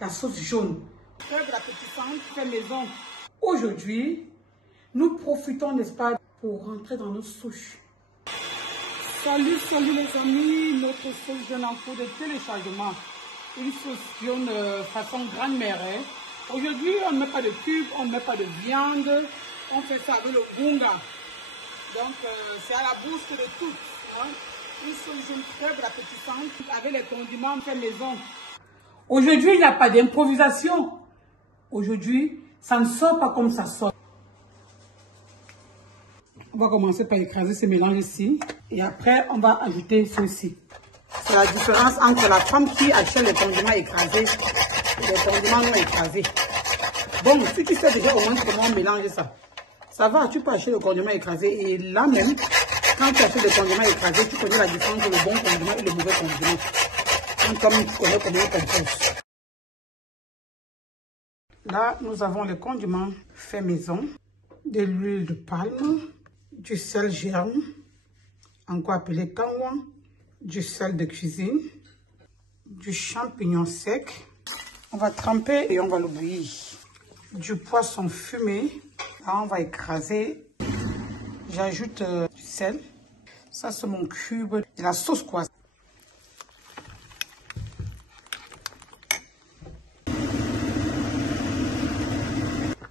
la sauce jaune. Très appétissante, fait maison. Aujourd'hui, nous profitons, n'est-ce pas, pour rentrer dans nos souches. Salut les amis, notre sauce jaune en cours de téléchargement. Une sauce jaune façon grand-mère. Aujourd'hui, on ne met pas de cubes, on ne met pas de viande. On fait ça avec le bunga. Donc, c'est à la bourse de tout. Hein? Une sauce jaune très appétissante avec les condiments fait maison. Aujourd'hui, il n'y a pas d'improvisation. Aujourd'hui, ça ne sort pas comme ça sort. On va commencer par écraser ce mélange ici. Et après, on va ajouter ceci. C'est la différence entre la femme qui achète les condiments écrasés et les condiments non écrasés. Bon, si tu sais déjà au moins comment mélanger ça, ça va, tu peux acheter le condiment écrasé. Et là même, quand tu achètes le condiment écrasé, tu connais la différence entre le bon condiment et le mauvais condiment. Comme tu connais comment on compose. Là, nous avons les condiments fait maison, de l'huile de palme, du sel germe, encore appelé kangwa, du sel de cuisine, du champignon sec. On va tremper et on va le bouillir. Du poisson fumé. Là, on va écraser. J'ajoute du sel. Ça, c'est mon cube de la sauce quoi.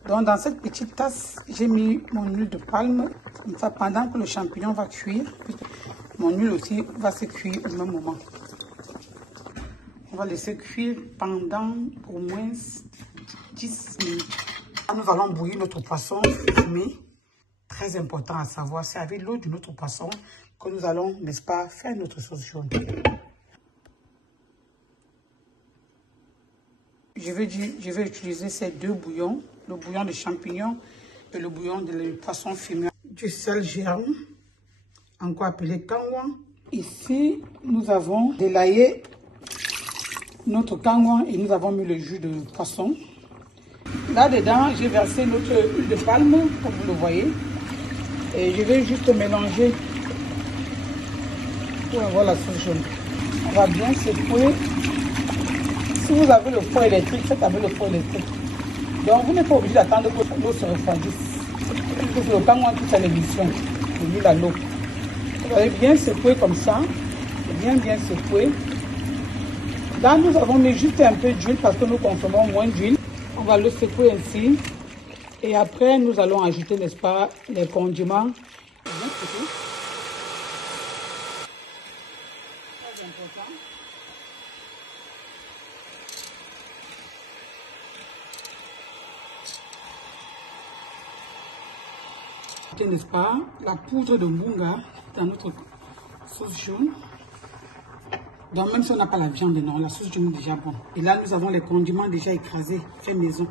Donc, dans cette petite tasse, j'ai mis mon huile de palme. Comme ça, pendant que le champignon va cuire, mon huile aussi va se cuire au même moment. On va laisser cuire pendant au moins 10 minutes. Nous allons bouillir notre poisson fumé. Très important à savoir, c'est avec l'eau de notre poisson que nous allons, n'est-ce pas, faire notre sauce jaune. Je vais utiliser ces deux bouillons, le bouillon de champignons et le bouillon de poisson fumé. Du sel germe, encore appelé kangwa. Ici, nous avons délaillé notre kangwa et nous avons mis le jus de poisson. Là-dedans, j'ai versé notre huile de palme, comme vous le voyez. Et je vais juste mélanger pour avoir la sauce jaune. On va bien secouer. Si vous avez le four électrique, faites avec le four électrique. Donc, vous n'êtes pas obligé d'attendre que l'eau se refroidisse. C'est le kangwa qui fait l'émission de l'huile à l'eau. Vous allez bien secouer comme ça. Bien secouer. Là, nous avons mis juste un peu d'huile parce que nous consommons moins d'huile. On va le secouer ainsi. Et après, nous allons ajouter, n'est-ce pas, les condiments. Très important. N'est-ce pas, la poudre de bunga dans notre sauce jaune. Donc même si on n'a pas la viande, non, la sauce jaune est déjà bonne. Et là, nous avons les condiments déjà écrasés, fait maison.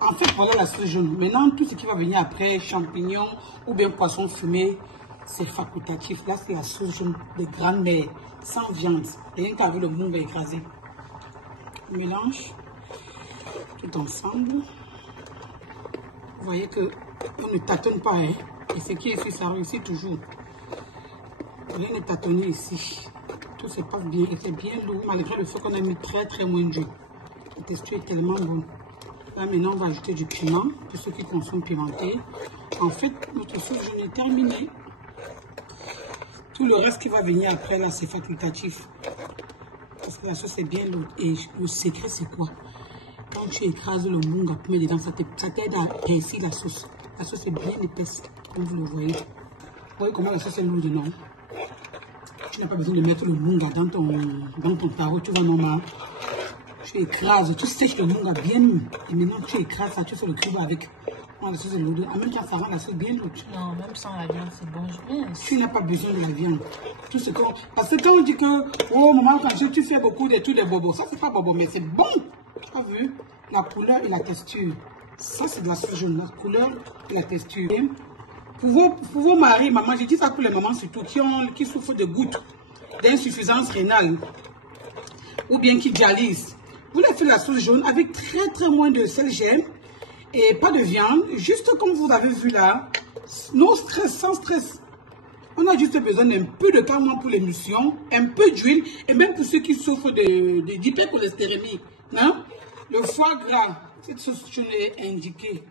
En fait, voilà la sauce jaune. Maintenant, tout ce qui va venir après, champignons ou bien poisson fumé, c'est facultatif. Là, c'est la sauce jaune de grand-mère, sans viande. Rien qu'avec le bunga écrasé. On mélange tout ensemble. Vous voyez que on ne tâtonne pas, hein. Et ce qui est ici, ça réussit toujours. Rien ne tâtonner ici. Tout se passe bien et c'est bien lourd, malgré le fait qu'on a mis très moins d'huile. La texture est tellement bonne. Là, maintenant, on va ajouter du piment, pour ceux qui consomment pimenté. En fait, notre sauce jaune est terminée. Tout le reste qui va venir après, là, c'est facultatif. Parce que la sauce est bien lourde. Et le secret, c'est quoi? Quand tu écrases le bunga pour mettre dedans, ça t'aide à épaissir la sauce. La sauce est bien épaisse, comme vous le voyez. Vous voyez comment la sauce est lourde, non? Tu n'as pas besoin de mettre le bunga dans ton tarot, tu vas normal. Tu écrases, tu sèches le bunga bien lourd. Et maintenant, tu écrases ça, tu fais le cube avec. Oh, la sauce est lourde. En même temps, ça rend la sauce bien lourde. Non, même sans la viande, c'est bon. Bien. Tu n'as pas besoin de la viande. Tout ce qu'on... Parce que quand on dit que, oh maman, quand tu fais beaucoup de tout des bobos, ça c'est pas bobo, mais c'est bon. Tu as vu la couleur et la texture. Ça, c'est de la sauce jaune, la couleur et la texture. Pour vos maris, maman, je dis ça pour les mamans surtout, qui souffrent de gouttes, d'insuffisance rénale, ou bien qui dialysent. Vous leur faites la sauce jaune avec très moins de sel germe et pas de viande, juste comme vous avez vu là, non stress, sans stress. On a juste besoin d'un peu de kangwa pour l'émulsion, un peu d'huile, et même pour ceux qui souffrent d'hypercholestérémie. Hein? Le foie gras, cette sauce est indiquée.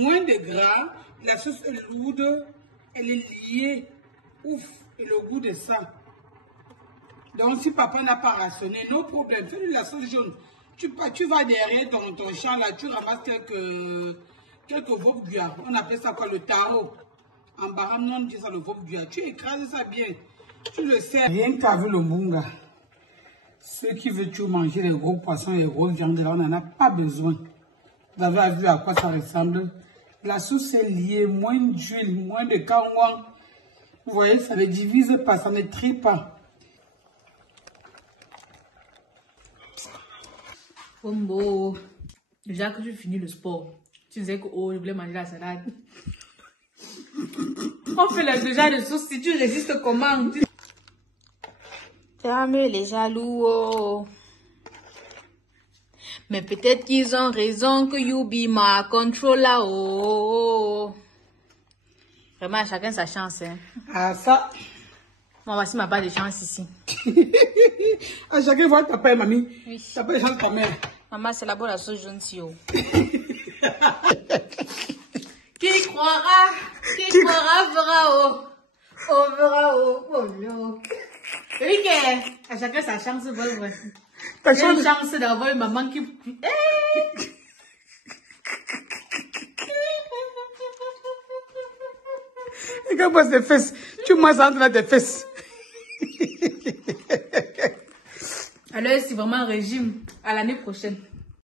Moins de gras, la sauce est lourde, elle est liée. Ouf, et le goût de ça. Donc, si papa n'a pas rationné, no problème. Fais de la sauce jaune. Tu vas derrière ton champ, là, tu ramasses quelques vobguas. On appelle ça quoi? Le taro. En baram, on dit ça le vobguas. Tu écrases ça bien. Tu le sers. Rien qu'avec le munga. Ceux qui veulent toujours manger les gros poissons et les grosses viandes, là, on n'en a pas besoin. Vous avez vu à quoi ça ressemble. La sauce est liée, moins d'huile, moins de kangwang. Vous voyez, ça ne divise pas, ça ne trie pas. Ombo, déjà que tu finis le sport, tu disais que oh, je voulais manger la salade. On fait le déjà de sauce, si tu résistes comment? Ferme les jaloux, oh. Mais peut-être qu'ils ont raison que you be my controller, oh. Vraiment, chacun sa chance, hein. Ah, ça. Moi, voici ma barre de chance ici. À chacun voit papa et mamie. Oui. Papa et ta mère. Maman, c'est la bonne la sauce jaune, si, oh. Qui croira verra, oh. Oh, verra, oh. Oh, non. Oui, à chacun sa chance, vrai. Ta J'ai une chance d'avoir une maman qui... Regarde-moi tes fesses. Tu manges entre tes fesses. Alors, c'est vraiment un régime. À l'année prochaine.